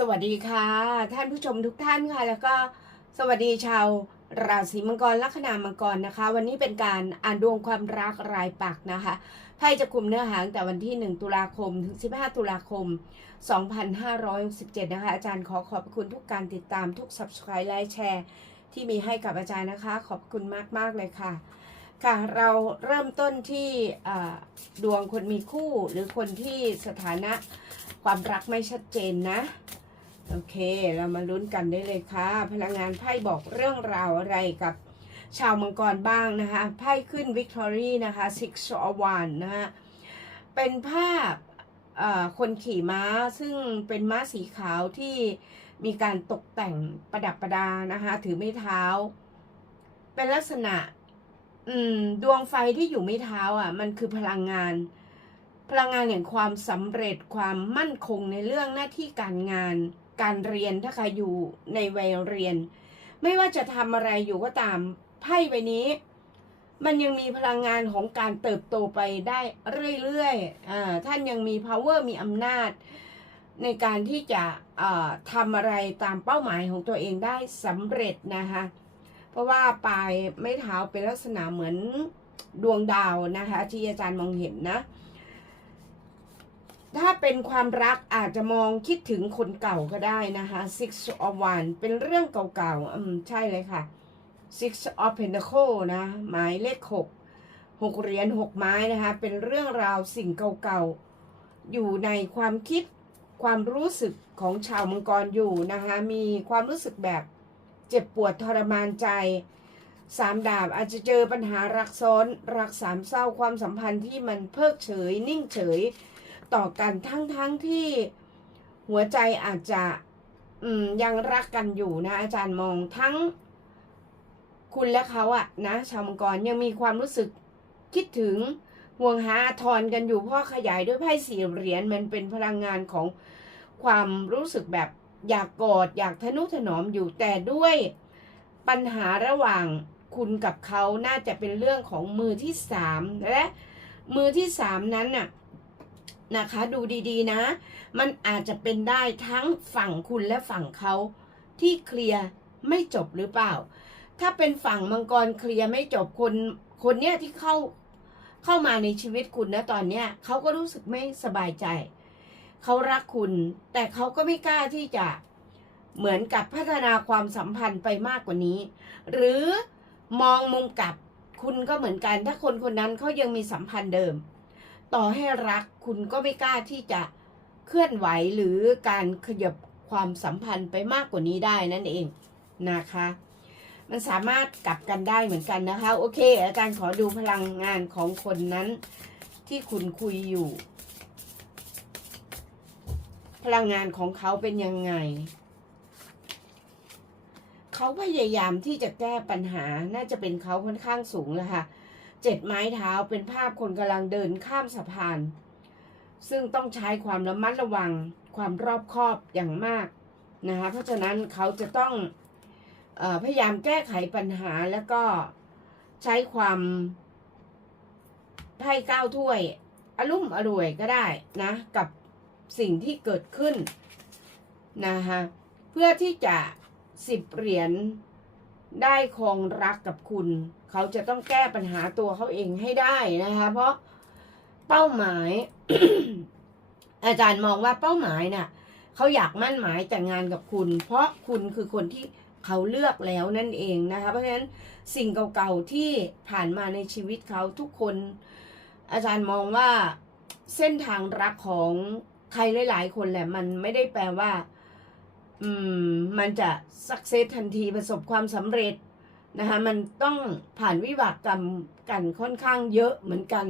สวัสดีค่ะ ท่านผู้ชมทุกท่านค่ะ แล้วก็สวัสดีชาวราศีมังกรลัคนามังกรนะคะ วันนี้เป็นการอ่านดวงความรักรายปักนะคะไพ่จะคุมเนื้อหาตั้งแต่วันที่ 1 ตุลาคมถึง 15 ตุลาคม 2567 นะคะ อาจารย์ขอขอบคุณทุกการติดตามทุก subscribe และแชร์ ที่มีให้กับอาจารย์นะคะ ขอบคุณมาก ๆ เลยค่ะ ค่ะ เราเริ่มต้นที่ดวงคนมีคู่ หรือคนที่สถานะความรักไม่ชัดเจนนะ โอเค เรามาลุ้นกันได้เลยค่ะ พลังงานไพ่บอกเรื่องราวอะไรกับชาวมังกรบ้างนะคะ ไพ่ขึ้นวิกตอรี่นะคะ Six of Wands นะคะเป็นภาพคนขี่ม้าซึ่งเป็นม้าสีขาวที่มีการตกแต่งประดับประดานะคะถือไม้เท้า เป็นลักษณะดวงไฟที่อยู่ไม้เท้าอะ มันคือพลังงาน พลังงานแห่งความสำเร็จความมั่นคงในเรื่องหน้าที่การงาน การเรียนถ้าใครอยู่ในวัยเรียน ไม่ว่าจะทำอะไรอยู่ก็ตามไพ่ใบนี้ มันยังมีพลังงานของการเติบโตไปได้เรื่อยๆอท่านยังมี power มีอำนาจ ในการที่จะทำอะไรตามเป้าหมายของตัวเองได้สำเร็จนะคะเพราะว่าปลายไม้เท้าเป็นลักษณะเหมือนดวงดาวนะคะ ที่อาจารย์มองเห็นนะ ถ้าเป็นความรักอาจจะมองคิดถึงคนเก่าก็ได้นะคะ Six of Wands เป็นเรื่องเก่าๆ อืม ใช่เลยค่ะ Six of Pentacle นะ หมายเลขหกหกเหรียญหกไม้นะคะ เป็นเรื่องราวสิ่งเก่าๆ อยู่ในความคิดความรู้สึกของชาวมังกรอยู่นะคะ มีความรู้สึกแบบเจ็บปวดทรมานใจสามดาบอาจจะเจอปัญหารักซ้อน รักสามเศร้าความสัมพันธ์ที่มันเพิกเฉย นิ่งเฉย ต่อกันทั้งทั้งที่หัวใจอาจจะยังรักกันอยู่นะ อาจารย์มองทั้งคุณและเขาอะนะ ชาวมังกรยังมีความรู้สึกคิดถึงห่วงหาทอาทรกันอยู่เพราะขยายด้วยไพ่สี่เหรียญมันเป็นพลังงานของความรู้สึกแบบอยากกอดอยากทนุถนอมอยู่แต่ด้วยปัญหาระหว่างคุณกับเขาน่าจะเป็นเรื่องของมือที่สามและมือที่สามนั้นน่ะ นะคะ ดูดีๆนะ มันอาจจะเป็นได้ทั้งฝั่งคุณและฝั่งเขาที่เคลียร์ไม่จบหรือเปล่า ถ้าเป็นฝั่งมังกรเคลียร์ไม่จบคนคนเนี้ยที่เข้าเข้ามาในชีวิตคุณนะตอนเนี้ยเขาก็รู้สึกไม่สบายใจ เขารักคุณ แต่เขาก็ไม่กล้าที่จะเหมือนกับพัฒนาความสัมพันธ์ไปมากกว่านี้ หรือมองมุมกลับคุณก็เหมือนกัน ถ้าคนคนนั้นเขายังมีสัมพันธ์เดิม ต่อให้รักคุณก็ไม่กล้าที่จะเคลื่อนไหวหรือการขยับความสัมพันธ์ไปมากกว่านี้ได้นั่นเองนะคะ มันสามารถกลับกันได้เหมือนกันนะคะ โอเค อาจารย์ขอดูพลังงานของคนนั้นที่คุณคุยอยู่ พลังงานของเขาเป็นยังไง เขาพยายามที่จะแก้ปัญหาน่าจะเป็นเขาค่อนข้างสูงแล้วค่ะ เจ็ดไม้เท้าเป็นภาพคนกำลังเดินข้ามสะพาน ซึ่งต้องใช้ความระมัดระวังความรอบคอบอย่างมากนะคะเพราะฉะนั้นเขาจะต้องอพยายามแก้ไขปัญหาแล้วก็ใช้ความไพ่ก้าวถ้วยอารมณ์อร่วยก็ได้นะกับสิ่งที่เกิดขึ้นนะคะเพื่อที่จะสิบเหรียญ ได้ครองรักกับคุณ เขาจะต้องแก้ปัญหาตัวเขาเองให้ได้นะคะ เพราะเป้าหมาย อาจารย์มองว่าเป้าหมายน่ะเขาอยากมั่นหมายแต่งงานกับคุณ เพราะคุณคือคนที่เขาเลือกแล้วนั่นเองนะคะ เพราะฉะนั้นสิ่งเก่าๆที่ผ่านมาในชีวิตเขาทุกคน อาจารย์มองว่าเส้นทางรักของใครหลาย ๆ คนแหละมันไม่ได้แปลว่า อืมมันจะสักเซสทันทีประสบความสำเร็จนะคะมันต้องผ่านวิบากกรรมกันค่อนข้างเยอะเหมือนกัน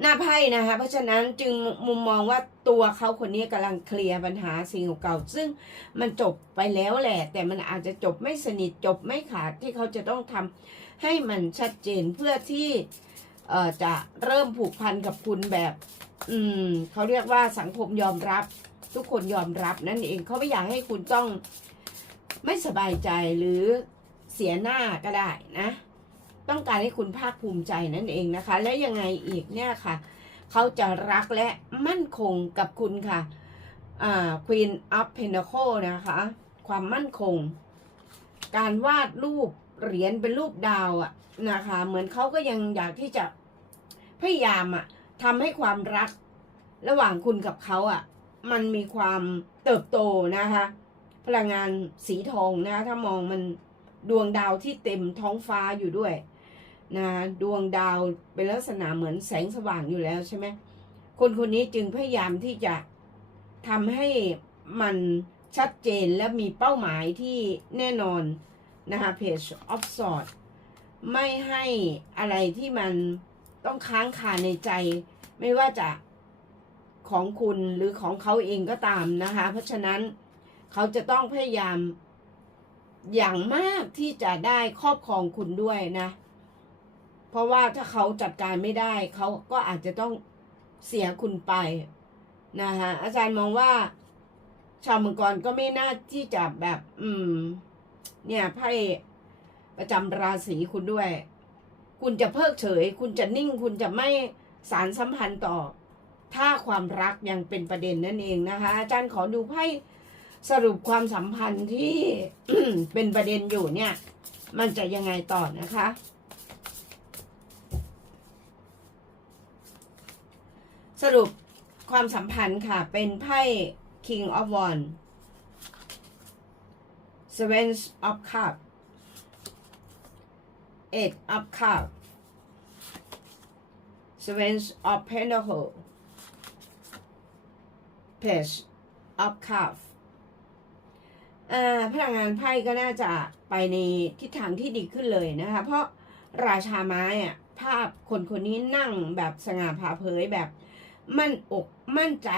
หน้าไพ่นะคะ เพราะฉะนั้นจึงมุมมองว่าตัวเขาคนนี้กำลังเคลียร์ปัญหาสิ่งเก่าซึ่งมันจบไปแล้วแหละ แต่มันอาจจะจบไม่สนิทจบไม่ขาดที่เขาจะต้องทำให้มันชัดเจนเพื่อที่ เอ่อจะเริ่มผูกพันกับคุณแบบ อืมเขาเรียกว่าสังคมยอมรับ ทุกคนยอมรับนั่นเองเขาไม่อยากให้คุณต้องไม่สบายใจหรือเสียหน้าก็ได้นะ ต้องการให้คุณภาคภูมิใจนั่นเองนะคะ และยังไงอีกเนี่ยค่ะเขาจะรักและมั่นคงกับคุณค่ะอ่า Queen of Pentacle นะคะ ความมั่นคง การวาดรูปเหรียญเป็นรูปดาวอะนะคะ เหมือนเขาก็ยังอยากที่จะ พยายามอะทำให้ความรัก ระหว่างคุณกับเขาอะมันมีความเติบโตนะคะ พลังงานสีทองนะคะถ้ามองมันดวงดาวที่เต็มท้องฟ้าอยู่ด้วยนะดวงดาวเป็นลักษณะเหมือนแสงสว่างอยู่แล้วใช่ไหมคนคนนี้จึงพยายามที่จะทำให้มันชัดเจนและมีเป้าหมายที่แน่นอนนะคะ page of sword ไม่ให้อะไรที่มัน ต้องค้างคาในใจ ไม่ว่าจะของคุณหรือของเขาเองก็ตามนะคะ เพราะฉะนั้นเขาจะต้องพยายามอย่างมากที่จะได้ครอบครองคุณด้วยนะ เพราะว่าถ้าเขาจัดการไม่ได้ เขาก็อาจจะต้องเสียคุณไปนะคะอาจารย์มองว่า ชาวมังกรก็ไม่น่าที่จะแบบ อืม เนี่ยไพ่ประจำราศีคุณด้วย คุณจะเพิกเฉย คุณจะนิ่ง คุณจะไม่สารสัมพันธ์ต่อ ถ้าความรักยังเป็นประเด็นนั่นเองนะคะ อาจารย์ขอดูไพ่สรุปความสัมพันธ์ที่เป็นประเด็นอยู่เนี่ย มันจะยังไงต่อนะคะสรุปความสัมพันธ์ค่ะ เป็นไพ่ King of Wands Seven of Cups Eight of Cups Seven of Pentacles Page of Cups อ่าพลังงานไพ่ก็น่าจะไปในทิศทางที่ดีขึ้นเลยนะคะ เพราะราชาไม้อะภาพคนคนนี้นั่งแบบสง่าผ่าเผยแบบมั่นอกมั่นใจ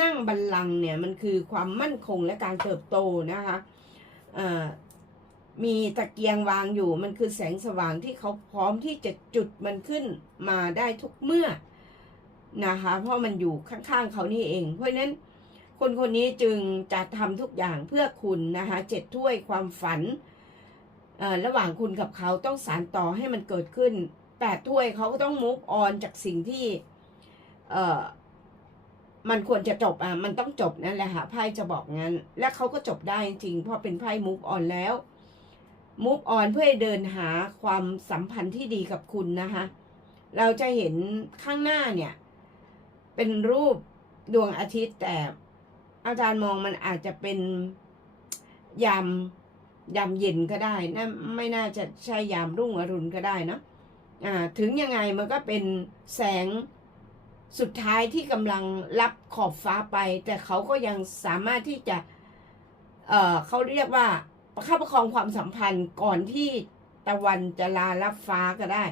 นั่งบัลลังก์เนี่ยมันคือความมั่นคงและการเติบโตนะคะอ่า มีตะเกียงวางอยู่ มันคือแสงสว่างที่เขาพร้อมที่จะจุดมันขึ้นมาได้ทุกเมื่อนะคะ เพราะมันอยู่ข้างๆเขานี่เอง เพราะฉะนั้นคนคนนี้จึงจะทำทุกอย่างเพื่อคุณนะคะเจ็ดถ้วยความฝันระหว่างคุณกับเขาต้องสานต่อให้มันเกิดขึ้นแปดถ้วยเขาก็ต้อง move on จากสิ่งที่เออมันควรจะจบอะ มันต้องจบนั่นแหละค่ะไพ่จะบอกงั้น และเขาก็จบได้จริงเพราะเป็นไพ่ move on แล้ว move on เพื่อเดินหาความสัมพันธ์ที่ดีกับคุณนะคะ เราจะเห็นข้างหน้าเนี่ย เป็นรูปดวงอาทิตย์แต่อาจารย์มองมันอาจจะเป็นยามยามเย็นก็ได้นะไม่น่าจะใช่ยามรุ่งอรุณก็ได้นะอ่าถึงยังไงมันก็เป็นแสงสุดท้ายที่กำลังรับขอบฟ้าไป แต่เขาก็ยังสามารถที่จะ เอ่อเขาเรียกว่า ประคับประคองความสัมพันธ์ก่อนที่ตะวันจะลารับฟ้าก็ได้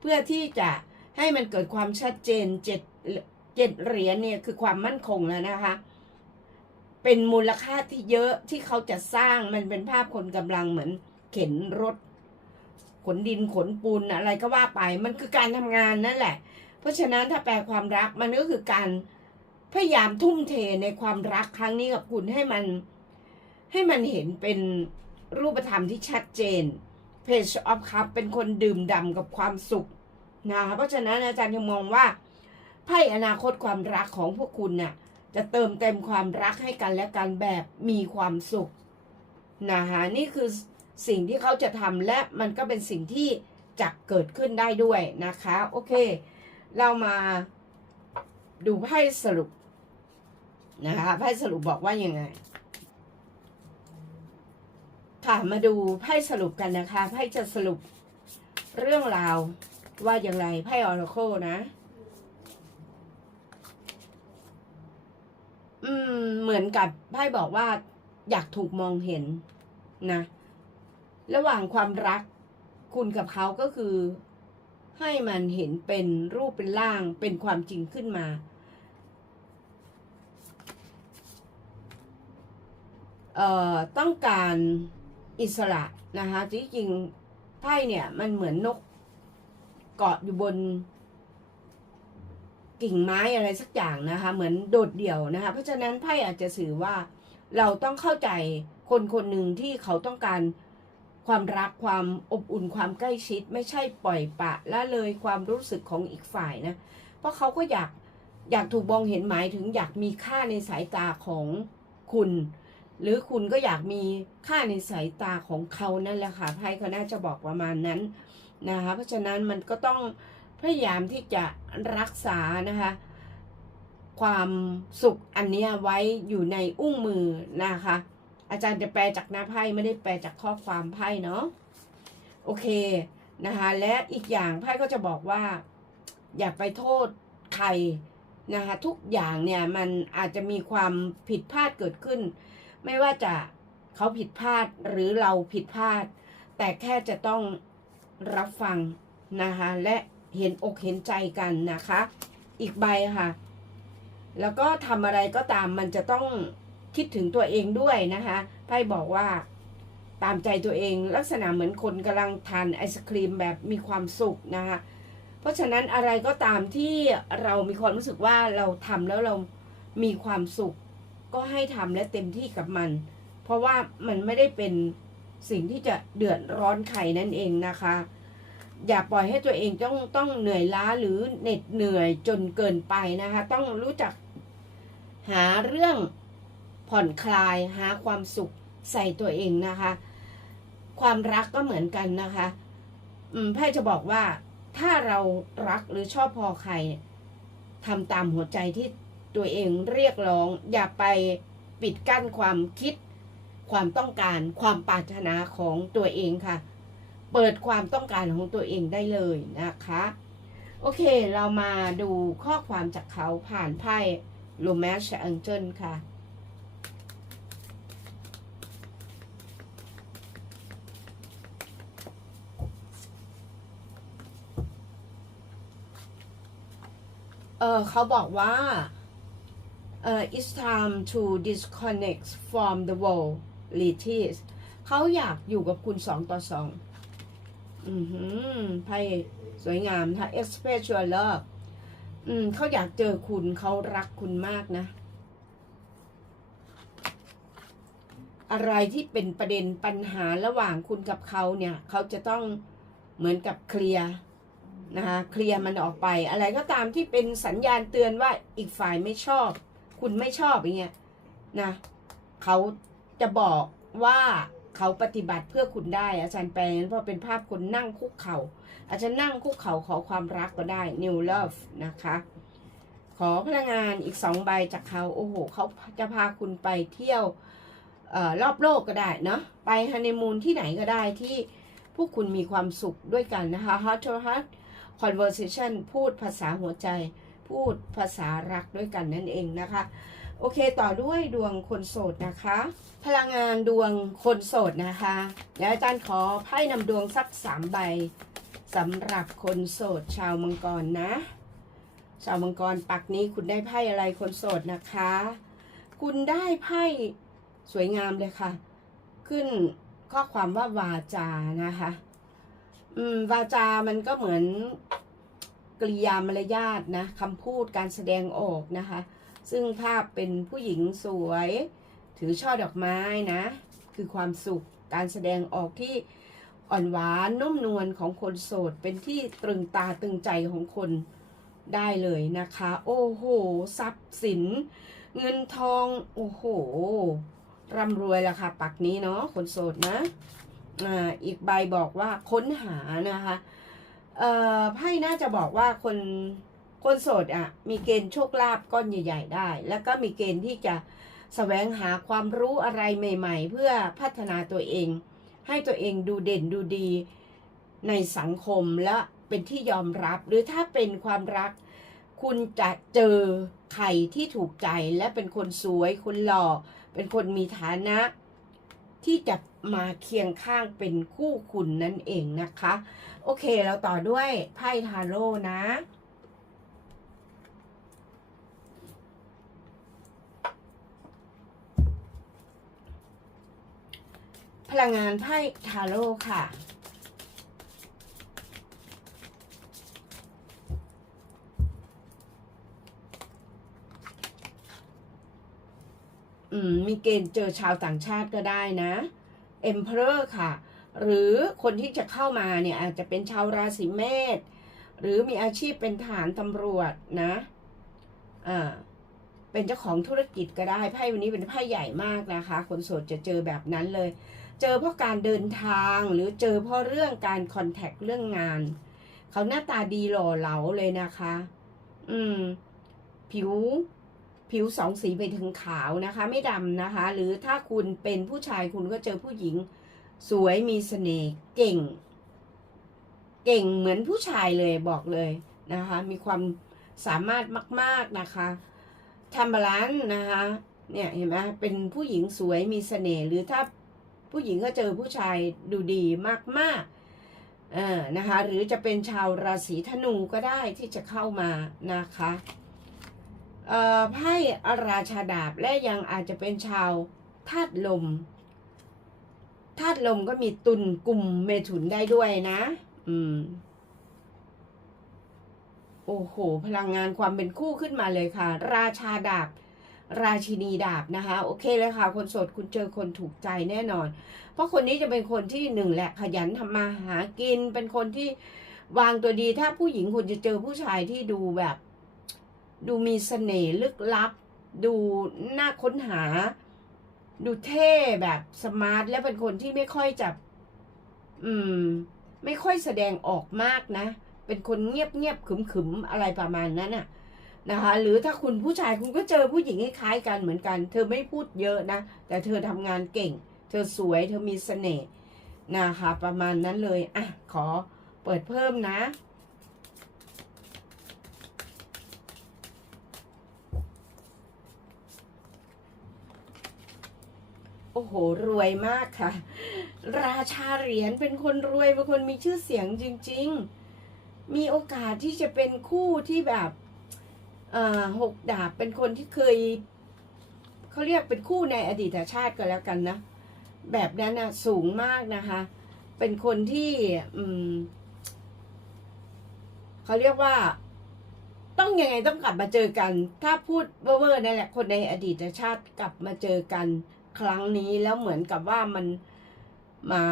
เพื่อที่จะให้มันเกิดความชัดเจนเจ็ดเจ็ดเหรียญเนี่ยคือความมั่นคงแล้วนะคะ เป็นมูลค่าที่เยอะที่เขาจะสร้างมันเป็นภาพคนกำลังเหมือนเข็นรถ ขนดินขนปูนอะไรก็ว่าไป มันคือการทำงานนั่นแหละ เพราะฉะนั้นถ้าแปลความรักมันก็คือการพยายามทุ่มเทในความรักครั้งนี้กับคุณให้มัน ให้มันเห็นเป็นรูปธรรมที่ชัดเจน Page of Cup เป็นคนดื่มด่ำกับความสุขนะคะเพราะฉะนั้นอาจารย์ยังมองว่าไพ่อนาคตความรักของพวกคุณน่ะจะเติมเต็มความรักให้กันและกันแบบมีความสุขนะคะนี่คือสิ่งที่เขาจะทำและมันก็เป็นสิ่งที่จะเกิดขึ้นได้ด้วยนะคะ โอเค เรามาดูไพ่สรุปนะคะไพ่สรุปบอกว่ายังไง ค่ะมาดูไพ่สรุปกันนะคะไพ่จะสรุปเรื่องราวว่าอย่างไรไพ่ออร์โคนะ อืม เหมือนกับไพ่บอกว่า อยากถูกมองเห็นนะ ระหว่างความรักคุณกับเขาก็คือ ให้มันเห็นเป็นรูปเป็นร่างเป็นความจริงขึ้นมาเอ่อต้องการ อิสระนะคะจริงไพ่เนี่ย มันเหมือนนกเกาะอยู่บน กิ่งไม้อะไรสักอย่างนะคะ เหมือนโดดเดี่ยวนะคะ เพราะฉะนั้นไพ่อาจจะสื่อว่าเราต้องเข้าใจคนคนหนึ่งที่เขาต้องการความรักความอบอุ่นความใกล้ชิด ไม่ใช่ปล่อยปะละเลยความรู้สึกของอีกฝ่ายนะ เพราะเขาก็อยากอยากถูกมองเห็นหมายถึงอยากมีค่าในสายตาของคุณ หรือคุณก็อยากมีค่าในสายตาของเขานั่นแหละค่ะไพ่เขาน่าจะบอกประมาณนั้นนะคะเพราะฉะนั้นมันก็ต้องพยายามที่จะรักษานะคะความสุขอันนี้ไว้อยู่ในอุ้งมือนะคะ อาจารย์จะแปลจากหน้าไพ่ไม่ได้แปลจากข้อความไพ่เนาะโอเคนะคะและอีกอย่างไพ่ก็จะบอกว่า อย่าไปโทษใครนะคะทุกอย่างเนี่ยมันอาจจะมีความผิดพลาดเกิดขึ้น ไม่ว่าจะเขาผิดพลาดหรือเราผิดพลาด แต่แค่จะต้องรับฟังนะคะและเห็นอกเห็นใจกันนะคะ อีกใบค่ะ แล้วก็ทำอะไรก็ตามมันจะต้องคิดถึงตัวเองด้วยนะคะไพ่บอกว่าตามใจตัวเองลักษณะเหมือนคนกำลังทานไอศครีมแบบมีความสุขนะคะเพราะฉะนั้นอะไรก็ตามที่เรามีความรู้สึกว่าเราทำแล้วเรามีความสุข ก็ให้ทำและเต็มที่กับมัน เพราะว่ามันไม่ได้เป็นสิ่งที่จะเดือดร้อนใครนั่นเองนะคะ อย่าปล่อยให้ตัวเองต้องต้องเหนื่อยล้าหรือเหน็ดเหนื่อยจนเกินไปนะคะ ต้องรู้จักหาเรื่องผ่อนคลายหาความสุขใส่ตัวเองนะคะ ความรักก็เหมือนกันนะคะอืมไพ่จะบอกว่าถ้าเรารักหรือชอบพอใครทำตามหัวใจที่ ตัวเองเรียกร้อง อย่าไปปิดกั้นความคิด ความต้องการความปรารถนาของตัวเองค่ะ เปิดความต้องการของตัวเองได้เลยนะคะ โอเคเรามาดูข้อความจากเขาผ่านไพ่ลูแมชอังเจิลค่ะเออเขาบอกว่า เออ it's time to disconnect from the world l i t i s เขาอยากอยู่กับคุณสองต่อสองอือหือไพ่สวยงามนะ express your love อืมเขาอยากเจอคุณเขารักคุณมากนะ อะไรที่เป็นประเด็นปัญหาระหว่างคุณกับเขาเนี่ย เขาจะต้องเหมือนกับเคลียร์นะคะเคลียร์มันออกไป อะไรก็ตามที่เป็นสัญญาณเตือนว่าอีกฝ่ายไม่ชอบ คุณไม่ชอบอย่างเงี้ยนะเขาจะบอกว่าเขาปฏิบัติเพื่อคุณได้ อาจารย์แปลงเพราะเป็นภาพคนนั่งคุกเขา่าอาจจะนั่งคุกเข่าขอความรักก็ได้ New Love นะคะ ขอพลังงานอีกสองใบจากเขาโอ้โหเขาจะพาคุณไปเที่ยวออรอบโลกก็ได้เนาะไปฮันนีมูนที่ไหนก็ได้ที่พวกคุณมีความสุขด้วยกันนะคะ Heart to Heart Conversation พูดภาษาหัวใจ พูดภาษารักด้วยกันนั่นเองนะคะ โอเคต่อด้วยดวงคนโสดนะคะ พลังงานดวงคนโสดนะคะเดี๋ยวอาจารย์ขอไพ่นำดวงสักสามใบสำหรับคนโสดชาวมังกรนะ ชาวมังกรปักนี้คุณได้ไพ่อะไรคนโสดนะคะ คุณได้ไพ่สวยงามเลยค่ะ ขึ้นข้อความว่าวาจานะคะ อืมวาจามันก็เหมือน กริยามารยาทนะคำพูดการแสดงออกนะคะ ซึ่งภาพเป็นผู้หญิงสวย ถือช่อดอกไม้นะ คือความสุขการแสดงออกที่อ่อนหวานนุ่มนวลของคนโสด เป็นที่ตรึงตาตรึงใจของคนได้เลยนะคะ โอ้โหทรัพย์สิน เงินทอง โอ้โหร่ำรวยละค่ะ ปักนี้เนาะคนโสดนะอ่าอีกใบบอกว่าค้นหานะคะ เอ่อไพ่น่าจะบอกว่าคนคนโสดอะมีเกณฑ์โชคลาภก้อนใหญ่ ๆ ได้ แล้วก็มีเกณฑ์ที่จะแสวงหาความรู้อะไรใหม่ ๆ เพื่อพัฒนาตัวเอง ให้ตัวเองดูเด่นดูดีในสังคมและเป็นที่ยอมรับ หรือถ้าเป็นความรัก คุณจะเจอใครที่ถูกใจและเป็นคนสวย คนหล่อ เป็นคนมีฐานะ ที่จะมาเคียงข้างเป็นคู่คุณนั่นเองนะคะ โอเค เราต่อด้วยไพ่ทาโร่นะ พลังงานไพ่ทาโร่ค่ะ อืม มีเกณฑ์เจอชาวต่างชาติก็ได้นะ Emperor ค่ะ หรือคนที่จะเข้ามาเนี่ยอาจจะเป็นชาวราศีเมษหรือมีอาชีพเป็นทหารตำรวจนะอ่าเป็นเจ้าของธุรกิจก็ได้ไพ่วันนี้เป็นไพ่ใหญ่มากนะคะ คนโสดจะเจอแบบนั้นเลย เจอเพราะการเดินทางหรือเจอเพราะเรื่องการคอนแทคเรื่องงานเขาหน้าตาดีหล่อเหลาเลยนะคะ อืม ผิวผิวสองสีไปถึงขาวนะคะ ไม่ดำนะคะ หรือถ้าคุณเป็นผู้ชายคุณก็เจอผู้หญิง สวยมีเสน่ห์เก่ง เก่งเหมือนผู้ชายเลยบอกเลยนะคะ มีความสามารถมาก ๆนะคะทำบาลานซ์นะคะ เนี่ยเห็นไหมเป็นผู้หญิงสวยมีเสน่ห์หรือถ้าผู้หญิงก็เจอผู้ชายดูดีมากๆเออนะคะ หรือจะเป็นชาวราศีธนูก็ได้ที่จะเข้ามานะคะเอ่อไพ่ราชาดาบและยังอาจจะเป็นชาวธาตุลม ธาตุลมก็มีตุลกลุ่มเมถุนได้ด้วยนะ อืม โอ้โห พลังงานความเป็นคู่ขึ้นมาเลยค่ะ ราชาดาบ ราชินีดาบนะคะ โอเคเลยค่ะ คนโสดคุณเจอคนถูกใจแน่นอน เพราะคนนี้จะเป็นคนที่หนึ่งแหละขยันทำมาหากิน เป็นคนที่วางตัวดีถ้าผู้หญิงคุณจะเจอผู้ชายที่ดูแบบ ดูมีเสน่ห์ลึกลับ ดูน่าค้นหา ดูเท่แบบสมาร์ทและเป็นคนที่ไม่ค่อยจะอืม ไม่ค่อยแสดงออกมากนะ เป็นคนเงียบเงียบขึมขึมอะไรประมาณนั้นน่ะ นะคะ หรือถ้าคุณผู้ชายคุณก็เจอผู้หญิงคล้ายกันเหมือนกัน เธอไม่พูดเยอะนะ แต่เธอทำงานเก่ง เธอสวย เธอมีเสน่ห์นะคะ ประมาณนั้นเลย อะ ขอเปิดเพิ่มนะ โอ้โห รวยมากค่ะ ราชาเหรียญเป็นคนรวยเป็นคนมีชื่อเสียงจริง ๆ มีโอกาสที่จะเป็นคู่ที่แบบหกดาบเป็นคนที่เคยเขาเรียกเป็นคู่ในอดีตชาติก็แล้วกันนะ แบบนั้นนะสูงมากนะคะ เป็นคนที่เขาเรียกว่า ต้องยังไงต้องกลับมาเจอกัน ถ้าพูดเวอร์ๆนั่นแหละคนในอดีตชาติกลับมาเจอกัน ครั้งนี้แล้วเหมือนกับว่ามันมา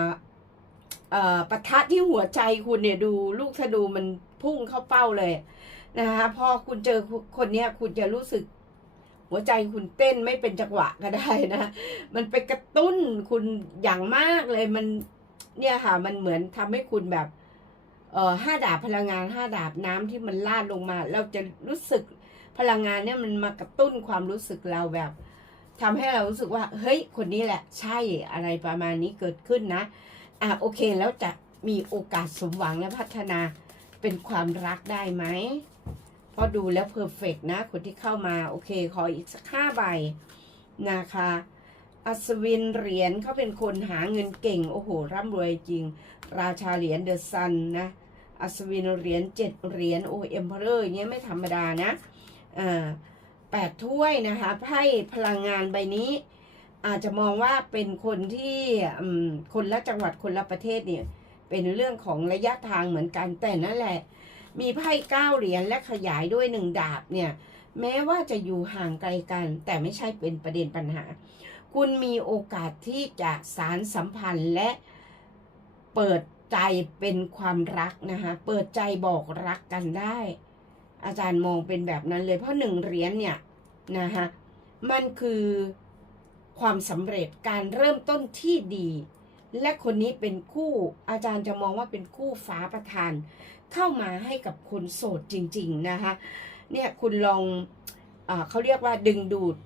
เอ่อปะทะที่หัวใจคุณเนี่ยดูลูกธนูมันพุ่งเข้าเป้าเลยนะคะพอคุณเจอคนเนี้ยคุณจะรู้สึกหัวใจคุณเต้นไม่เป็นจังหวะก็ได้นะ มันไปกระตุ้นคุณอย่างมากเลยมันเนี่ยค่ะ มันเหมือนทำให้คุณแบบเอ่อห้าดาบพลังงานห้าดาบน้ำที่มันลาดลงมา เราจะรู้สึกพลังงานเนี่ยมันมากระตุ้นความรู้สึกเราแบบ ทำให้เรารู้สึกว่า เฮ้ย คนนี้แหละ ใช่อะไรประมาณนี้เกิดขึ้นนะ อะโอเคแล้วจะมีโอกาสสมหวังและพัฒนาเป็นความรักได้ไหมเพราะดูแล้วเพอร์เฟกนะ คนที่เข้ามาโอเค ขออีกสักห้าใบนะคะ อัศวินเหรียญเขาเป็นคนหาเงินเก่ง โอ้โห ร่ำรวยจริง ราชาเหรียญเดอะซันนะ อัศวินเหรียญเจ็ดเหรียญโอ้เอ็มเพอเรอร์เนี้ยไม่ธรรมดานะอ่า แปดถ้วยนะคะไพ่พลังงานใบนี้ อาจจะมองว่าเป็นคนที่คนละจังหวัดคนละประเทศเนี่ย เป็นเรื่องของระยะทางเหมือนกันแต่นั่นแหละ มีไพ่เก้าเหรียญและขยายด้วยหนึ่งดาบเนี่ย แม้ว่าจะอยู่ห่างไกลกัน แต่ไม่ใช่เป็นประเด็นปัญหา คุณมีโอกาสที่จะสารสัมพันธ์และเปิดใจเป็นความรักนะคะ เปิดใจบอกรักกันได้ อาจารย์มองเป็นแบบนั้นเลย เพราะหนึ่งเหรียญเนี่ย นะคะมันคือความสำเร็จการเริ่มต้นที่ดี และคนนี้เป็นคู่อาจารย์จะมองว่าเป็นคู่ฟ้าประทาน เข้ามาให้กับคนโสดจริง ๆ นะคะเนี่ยคุณลองอเขาเรียกว่าดึงดูด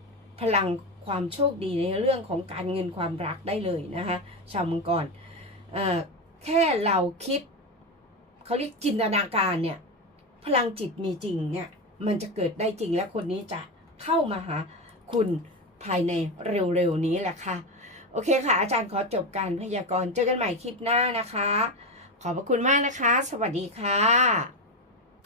พลังความโชคดีในเรื่องของการเงินความรักได้เลยนะคะชาวมังกรแค่เราคิดเขาเรียกจินตนาการเนี่ยพลังจิตมีจริงเนี่ยมันจะเกิดได้จริงและคนนี้จะ เข้ามาหาคุณภายในเร็วๆนี้แหละค่ะ โอเคค่ะ อาจารย์ขอจบการพยากรณ์เจอกันใหม่คลิปหน้านะคะ ขอบพระคุณมากนะคะ สวัสดีค่ะ